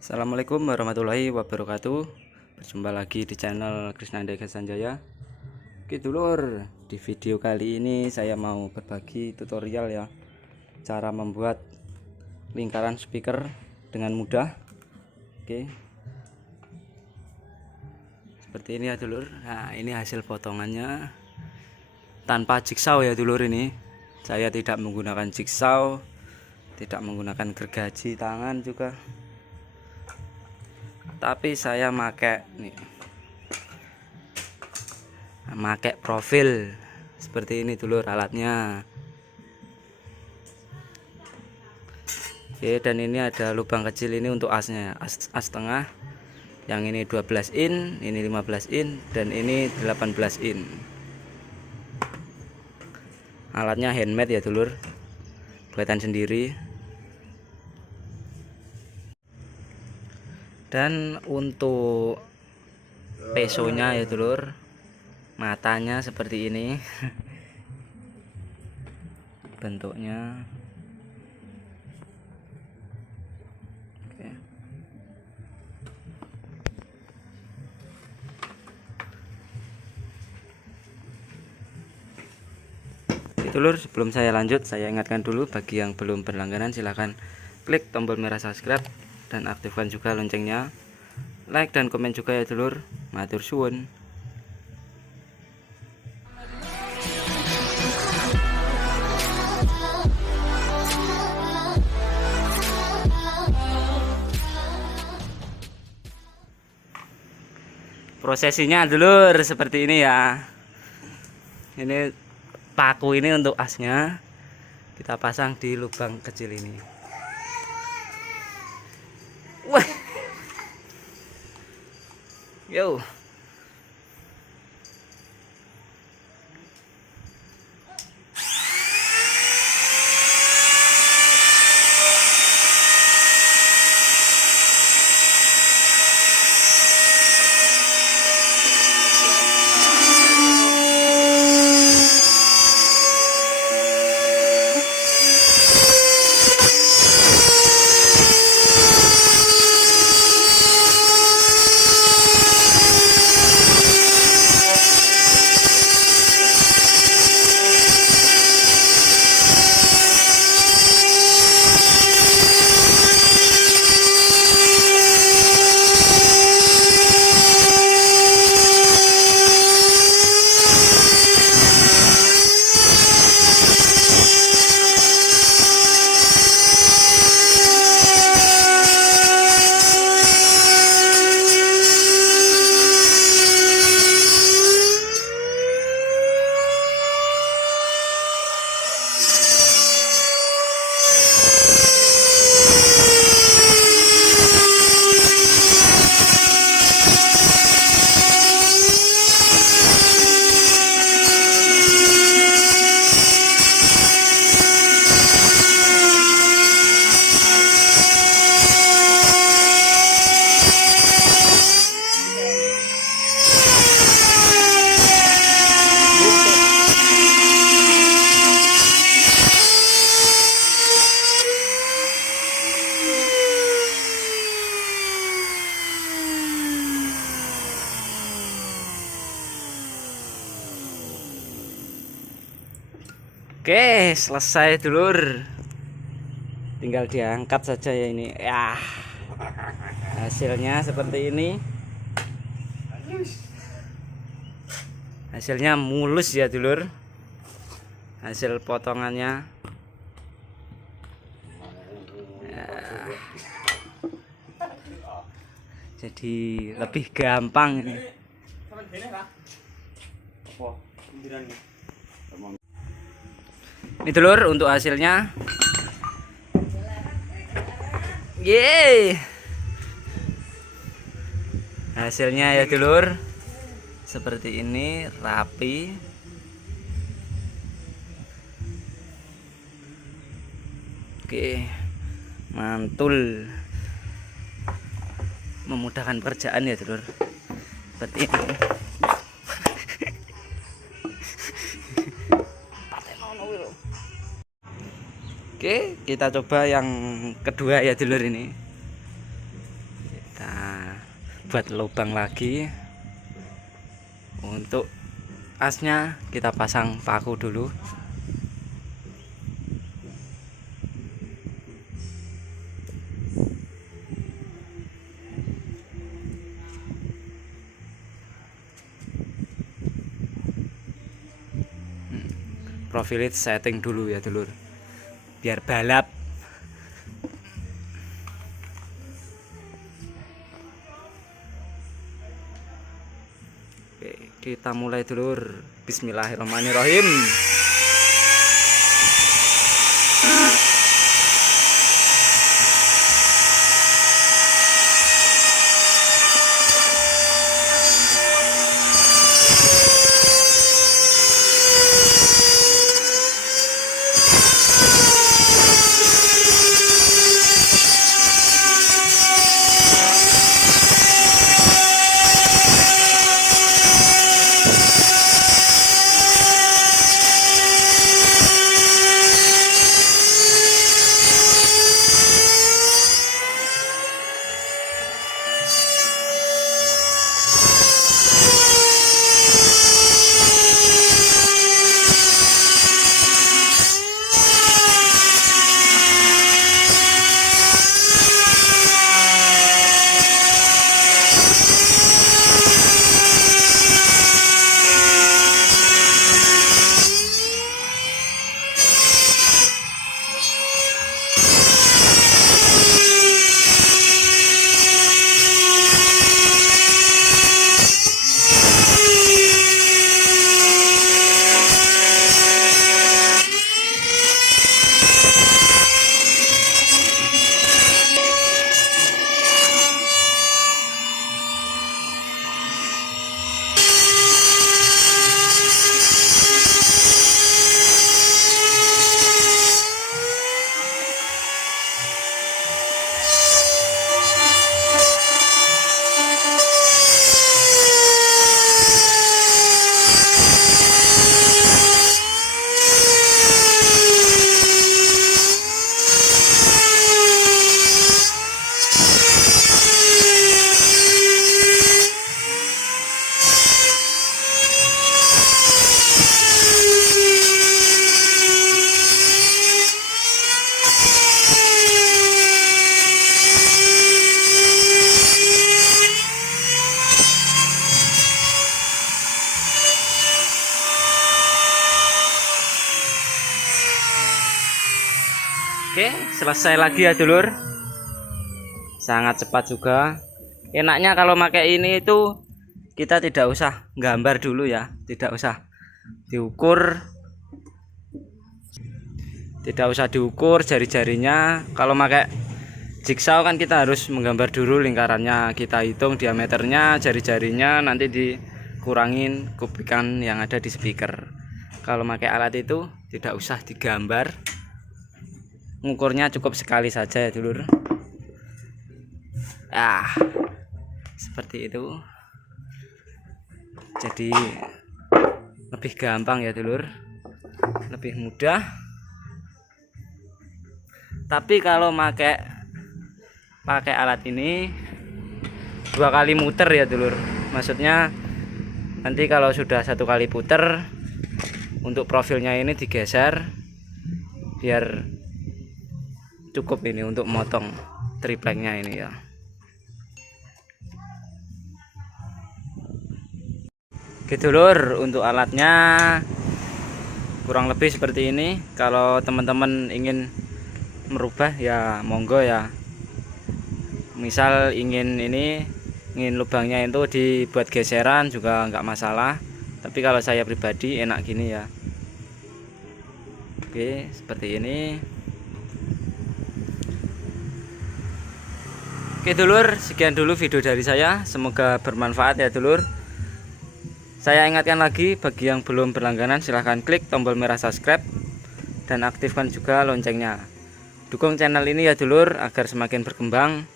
Assalamualaikum warahmatullahi wabarakatuh. Berjumpa lagi di channel Krisnandega Sanjaya. Oke dulur, di video kali ini saya mau berbagi tutorial ya, cara membuat lingkaran speaker dengan mudah. Oke, seperti ini ya dulur. Nah, ini hasil potongannya tanpa jigsaw ya dulur. Ini saya tidak menggunakan jigsaw, tidak menggunakan gergaji tangan juga, tapi saya make profil seperti ini dulur alatnya. Oke, dan ini ada lubang kecil ini untuk asnya, as tengah. Yang ini 12 in, ini 15 in, dan ini 18 in. Alatnya handmade ya dulur, buatan sendiri. Dan untuk pesonya ya dulur, matanya seperti ini bentuknya. Oke. Dulur, sebelum saya lanjut, saya ingatkan dulu bagi yang belum berlangganan silahkan klik tombol merah subscribe dan aktifkan juga loncengnya, like dan komen juga ya dulur. Matur suwun. Prosesinya dulur seperti ini ya. Ini paku ini untuk asnya kita pasang di lubang kecil ini. Wah, yo. Oke, selesai dulur. Tinggal diangkat saja ya ini. Ya. Hasilnya seperti ini. Hasilnya mulus ya dulur. Hasil potongannya. Ya. Jadi lebih gampang ini. Ini dulur untuk hasilnya. Yeay. Hasilnya ya dulur seperti ini, rapi. Oke, mantul, memudahkan pekerjaan ya dulur. Seperti ini. Oke, kita coba yang kedua ya dulur ini. buat lubang lagi. Untuk asnya kita pasang paku dulu. Profilit setting dulu ya dulur, biar balap. Oke, kita mulai dulur. Bismillahirrahmanirrahim. Oke, selesai lagi ya dulur. Sangat cepat juga. Enaknya kalau pakai ini itu kita tidak usah gambar dulu ya, tidak usah diukur. Tidak usah diukur jari-jarinya. Kalau pakai jigsaw kan kita harus menggambar dulu lingkarannya, kita hitung diameternya, jari-jarinya, nanti dikurangin kubikan yang ada di speaker. Kalau pakai alat itu tidak usah digambar. Ngukurnya cukup sekali saja ya dulur. Seperti itu. Jadi lebih gampang ya dulur, lebih mudah. Tapi kalau pakai alat ini 2 kali muter ya dulur. Maksudnya nanti kalau sudah 1 kali puter, untuk profilnya ini digeser biar cukup ini untuk motong tripleknya ini ya. Oke dulur, untuk alatnya kurang lebih seperti ini. Kalau teman-teman ingin merubah ya monggo ya. Misal ingin lubangnya itu dibuat geseran juga nggak masalah. Tapi kalau saya pribadi enak gini ya. Oke, seperti ini. Oke dulur, sekian dulu video dari saya. Semoga bermanfaat ya dulur. Saya ingatkan lagi, bagi yang belum berlangganan silahkan klik tombol merah subscribe dan aktifkan juga loncengnya. Dukung channel ini ya dulur agar semakin berkembang.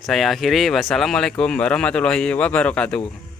Saya akhiri, wassalamualaikum warahmatullahi wabarakatuh.